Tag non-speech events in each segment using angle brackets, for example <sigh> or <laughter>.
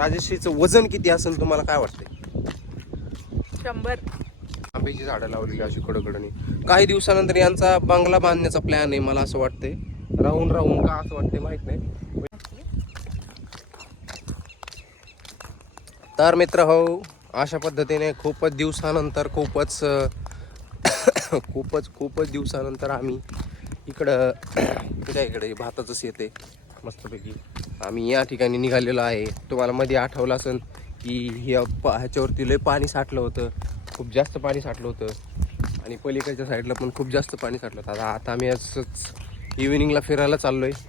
राजश्रीचं वजन किती असेल तुम्हाला काय वाटतंय? शंभर. आंब्याची झाडं लावलेली अशी कडकडणी. काही दिवसानंतर यांचा बंगला बांधण्याचा प्लॅन आहे मला असं वाटतंय. राहून राहून का असं वाटतंय माहीत नाही. तर मित्र हो अशा पद्धतीने खूपच दिवसानंतर खूपच <coughs> खूपच खूपच दिवसानंतर आम्ही इकडं <coughs> इकडे इकडे भाताचंच येते. मस्तपैकी. आम्ही या ठिकाणी निघालेलो आहे. तुम्हाला मध्ये आठवलं असेल की ह्या पा ह्याच्यावरती लय पाणी साठलं होतं. खूप जास्त पाणी साठलं होतं. आणि पलीकडच्या साईडला पण खूप जास्त पाणी साठलं होतं. आता आता आम्ही असंच इव्हिनिंगला फिरायला चाललो आहे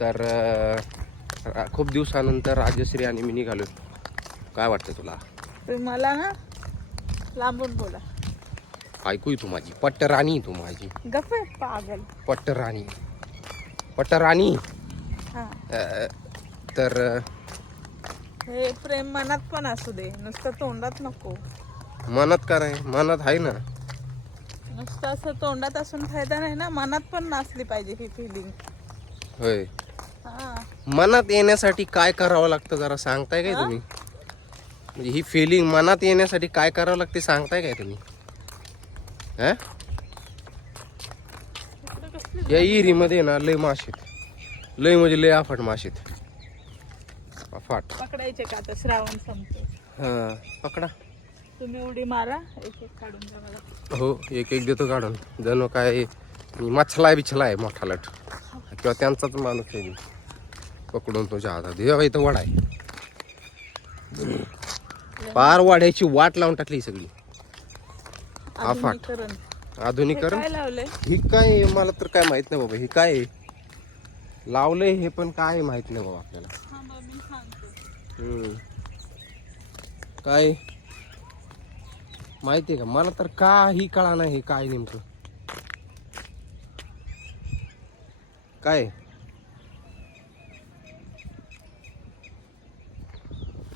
तर खूप दिवसानंतर राजश्री आणि मी निघालो काय वाटतं तुला? मला ना लांबून बोला. ऐकू तू माझी. पट्ट राणी तू माझी. गप्प पागल. पट्ट राणी पट्ट राणी तर हे प्रेम मनात पण असू दे. नुसतं तोंडात नको. मनात का नाही? मनात आहे ना. नुसतं असं तोंडात असून फायदा नाही ना. मनात पण नाचली पाहिजे ही फिलिंग होय. हा. मनात येण्यासाठी काय करावं लागतं जरा सांगताय काय तुम्ही? म्हणजे ही फिलिंग मनात येण्यासाठी काय करावं लागते सांगताय काय तुम्ही? हा? या इरीमध्ये ना लय माशेत लय म्हणजे लय अफाट माशेत अफाट पकडायचे का आता? श्रावण संपतो. हा पकडा. तुम्ही उडी मारा एक एक काढून द्या मला. हो एक एक देतो काढून. जणू काय मच्छला बिछला आहे मोठा लट. किंवा त्यांचाच माणूस आहे मी. पकडून तुझ्या हातात. देवा इथं वडा आहे. पार वाड्याची वाट लावून टाकली ही सगळी. अफाट. आधुनिकरण. हे आधुनिकरण काय लावलंय? ही काय आहे? मला तर काय माहीत नाही बाबा. ही काय आहे? लावलंय हे पण काय आहे माहीत नाही बाबा आपल्याला. काय? माहितीये का? मला तर काही कळा नाही हे काय नेमकं. काय?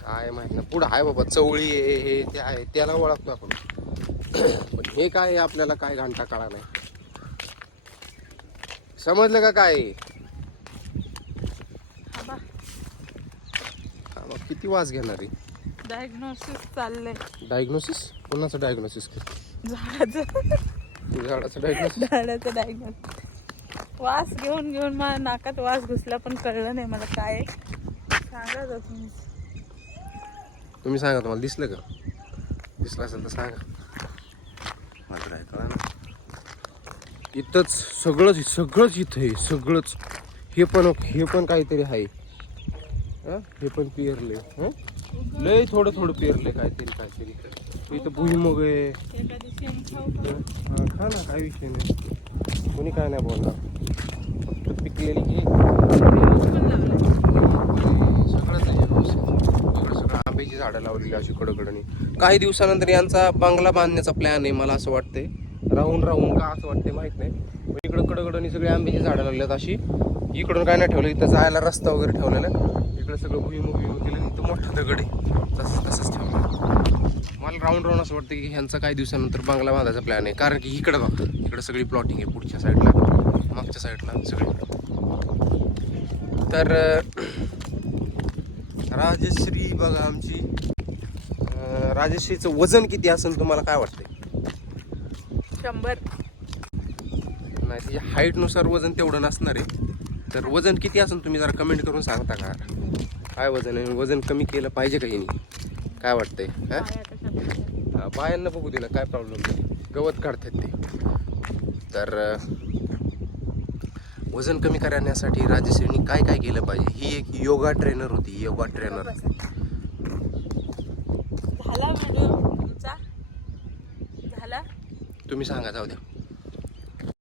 काय माहीत नाही. पुढं आहे बाबा चवळी आहे हे ते आहे त्याला ओळखतो आपण. पण हे काय आहे आपल्याला काय घंटा कळा नाही. समजलं का काय? आहे? हा हा, मग किती वाज घेणार आहे? डायग्नोसिस चाललंय. डायग्नोसिस कोणाचं डायग्नोसिस झाडाचं. झाडाचं डायग्नोसिस झाडाचं डायग्नोसिस वास घेऊन घेऊन मला नाकात वास घुसला पण कळलं नाही मला काय आहे. सांगा आता तुम्ही. तुम्ही सांगा तुम्हाला दिसलं का? दिसलं असेल तर सांगा. मला काय कळा ना इथंच सगळंच सगळंच इथं आहे सगळंच. हे पण हे पण काहीतरी आहे. हे? पण पेरले लय थोडं थोडं पेरले काहीतरी काहीतरी. इथं भुईमुग आहे. खा ना काय विषय नाही. कोणी काय नाही बोलणार. फक्त पिकलेली की. सगळंच इकडं सगळं आंब्याची झाडं लावलेली अशी कडकडणी. काही दिवसानंतर यांचा बंगला बांधण्याचा प्लॅन आहे मला असं वाटतंय. राहून राहून का असं वाटतंय माहीत नाही. पण इकडं कडकडणी सगळी आंब्याची झाडं लावलेत अशी. इकडून काय नाही ठेवलं इथं जायला रस्ता वगैरे ठेवलेला आहे. इकडं सगळं भुईमुग भुईमुग केलं इथं मोठं दगड आहे. तसंच तसंच ठेवलं. मला राऊंड राऊंड असं वाटतं की ह्यांचा काही दिवसानंतर बंगला बांधायचा प्लॅन आहे. कारण की इकडं बघा इकडं सगळी प्लॉटिंग आहे पुढच्या साईडला मागच्या साईडला सगळी. तर राजश्री बघा आमची. राजश्रीचं वजन किती असेल तुम्हाला काय वाटतंय? शंभर. नाही तिच्या हाईटनुसार वजन तेवढं नसणार आहे. तर वजन किती असेल तुम्ही जरा कमेंट करून सांगता का? काय वजन आहे? वजन कमी केलं पाहिजे का हिने काय वाटतंय? हा? बायांना बघू दे ना काय प्रॉब्लेम नाही. गवत काढतात ते. तर वजन कमी करण्यासाठी राजश्रीनी काय काय केलं पाहिजे? ही एक योगा ट्रेनर होती. योगा ट्रेनर तुमचा? झाला? तुम्ही सांगा जाऊ द्या.